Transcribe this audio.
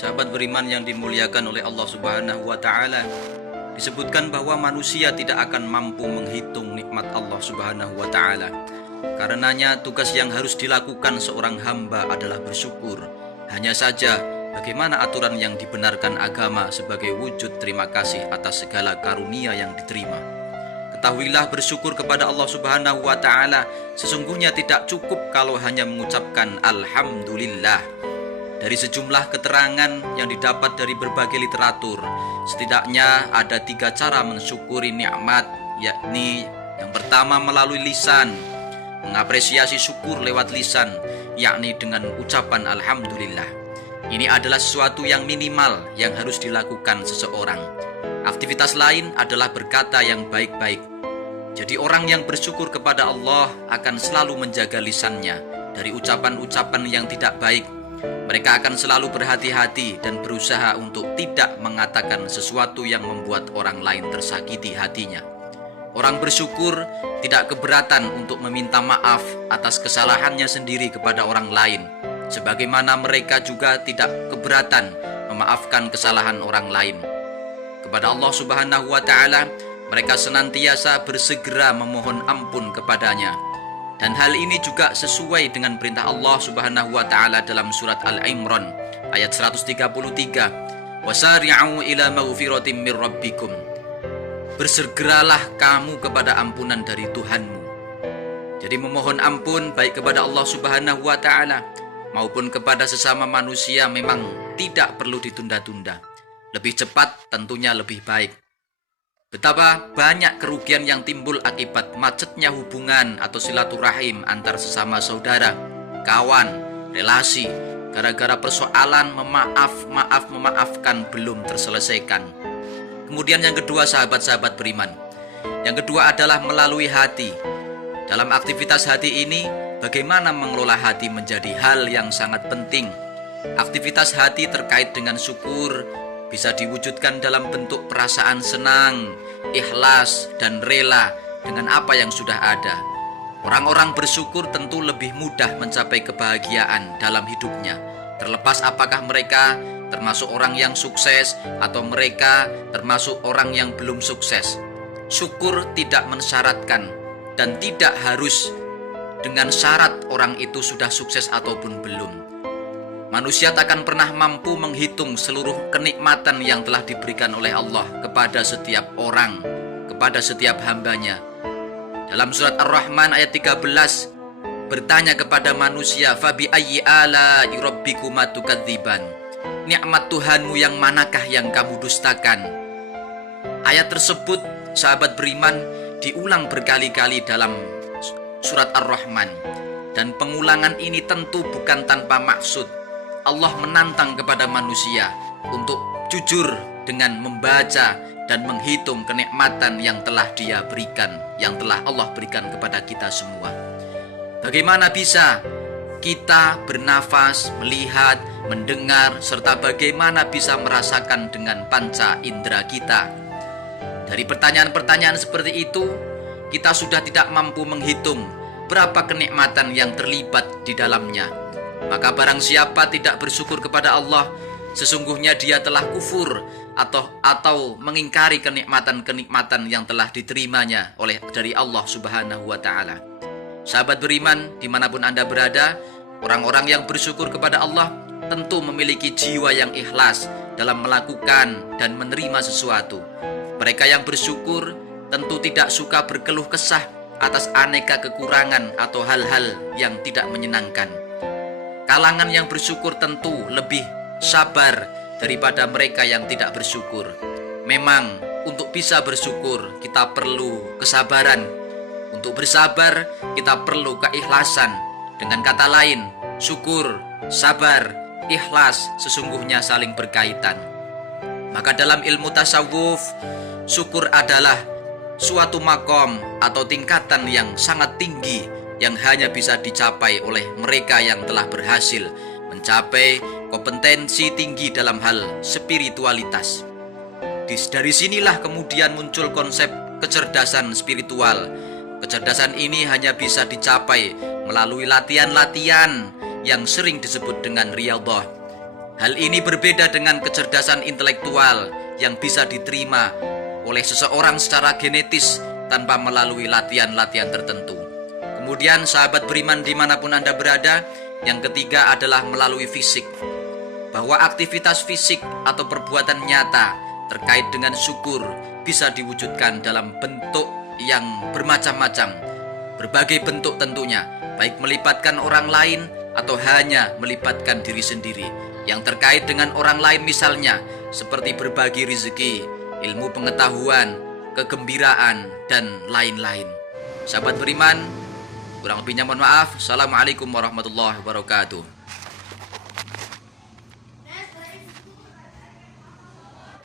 Sahabat beriman yang dimuliakan oleh Allah Subhanahu wa taala, disebutkan bahwa manusia tidak akan mampu menghitung nikmat Allah Subhanahu wa taala. Karenanya tugas yang harus dilakukan seorang hamba adalah bersyukur. Hanya saja bagaimana aturan yang dibenarkan agama sebagai wujud terima kasih atas segala karunia yang diterima. Ketahuilah, bersyukur kepada Allah Subhanahu wa taala sesungguhnya tidak cukup kalau hanya mengucapkan alhamdulillah. Dari sejumlah keterangan yang didapat dari berbagai literatur, setidaknya ada 3 cara mensyukuri nikmat, yakni yang pertama melalui lisan, mengapresiasi syukur lewat lisan, yakni dengan ucapan alhamdulillah. Ini adalah sesuatu yang minimal yang harus dilakukan seseorang. Aktivitas lain adalah berkata yang baik-baik. Jadi orang yang bersyukur kepada Allah akan selalu menjaga lisannya dari ucapan-ucapan yang tidak baik. Mereka akan selalu berhati-hati dan berusaha untuk tidak mengatakan sesuatu yang membuat orang lain tersakiti hatinya. Orang bersyukur tidak keberatan untuk meminta maaf atas kesalahannya sendiri kepada orang lain, sebagaimana mereka juga tidak keberatan memaafkan kesalahan orang lain. Kepada Allah Subhanahu wa taala, mereka senantiasa bersegera memohon ampun kepadanya. Dan hal ini juga sesuai dengan perintah Allah Subhanahu wa taala dalam surat Al-Imran ayat 133. Wasari'u ila maghfiratin mir rabbikum. Bersegeralah kamu kepada ampunan dari Tuhanmu. Jadi memohon ampun baik kepada Allah Subhanahu wa taala maupun kepada sesama manusia memang tidak perlu ditunda-tunda. Lebih cepat tentunya lebih baik. Betapa banyak kerugian yang timbul akibat macetnya hubungan atau silaturahim antar sesama saudara, kawan, relasi, gara-gara persoalan memaafkan belum terselesaikan. Kemudian yang kedua, sahabat-sahabat beriman, yang kedua adalah melalui hati. Dalam aktivitas hati ini, bagaimana mengelola hati menjadi hal yang sangat penting. Aktivitas hati terkait dengan syukur bisa diwujudkan dalam bentuk perasaan senang, ikhlas, dan rela dengan apa yang sudah ada. Orang-orang bersyukur tentu lebih mudah mencapai kebahagiaan dalam hidupnya, terlepas apakah mereka termasuk orang yang sukses atau mereka termasuk orang yang belum sukses. Syukur tidak mensyaratkan dan tidak harus dengan syarat orang itu sudah sukses ataupun belum. Manusia takkan pernah mampu menghitung seluruh kenikmatan yang telah diberikan oleh Allah kepada setiap orang, kepada setiap hambanya. Dalam surat Ar-Rahman ayat 13, bertanya kepada manusia, Fabi ayyi ala'i rabbikuma tukadziban. Nikmat Tuhanmu yang manakah yang kamu dustakan? Ayat tersebut, sahabat beriman, diulang berkali-kali dalam surat Ar-Rahman. Dan pengulangan ini tentu bukan tanpa maksud. Allah menantang kepada manusia untuk jujur dengan membaca dan menghitung kenikmatan yang telah Dia berikan, yang telah Allah berikan kepada kita semua. Bagaimana bisa kita bernafas, melihat, mendengar, serta bagaimana bisa merasakan dengan panca indera kita? Dari pertanyaan-pertanyaan seperti itu, kita sudah tidak mampu menghitung berapa kenikmatan yang terlibat di dalamnya. Maka barang siapa tidak bersyukur kepada Allah, sesungguhnya dia telah kufur atau mengingkari kenikmatan-kenikmatan yang telah diterimanya dari Allah Subhanahu wa taala. Sahabat beriman, dimanapun Anda berada, orang-orang yang bersyukur kepada Allah tentu memiliki jiwa yang ikhlas dalam melakukan dan menerima sesuatu. Mereka yang bersyukur tentu tidak suka berkeluh kesah atas aneka kekurangan atau hal-hal yang tidak menyenangkan. Kalangan yang bersyukur tentu lebih sabar daripada mereka yang tidak bersyukur. Memang untuk bisa bersyukur kita perlu kesabaran. Untuk bersabar kita perlu keikhlasan. Dengan kata lain, syukur, sabar, ikhlas sesungguhnya saling berkaitan. Maka dalam ilmu tasawuf, syukur adalah suatu makom atau tingkatan yang sangat tinggi yang hanya bisa dicapai oleh mereka yang telah berhasil mencapai kompetensi tinggi dalam hal spiritualitas. Dari sinilah kemudian muncul konsep kecerdasan spiritual. Kecerdasan ini hanya bisa dicapai melalui latihan-latihan yang sering disebut dengan riyadhah. Hal ini berbeda dengan kecerdasan intelektual yang bisa diterima oleh seseorang secara genetis tanpa melalui latihan-latihan tertentu. Kemudian sahabat beriman dimanapun Anda berada, yang ketiga adalah melalui fisik. Bahwa aktivitas fisik atau perbuatan nyata terkait dengan syukur bisa diwujudkan dalam bentuk yang bermacam-macam, berbagai bentuk tentunya, baik melibatkan orang lain atau hanya melibatkan diri sendiri. Yang terkait dengan orang lain misalnya seperti berbagi rezeki, ilmu pengetahuan, kegembiraan, dan lain-lain. Sahabat beriman, kurang lebihnya mohon maaf. Assalamualaikum warahmatullahi wabarakatuh.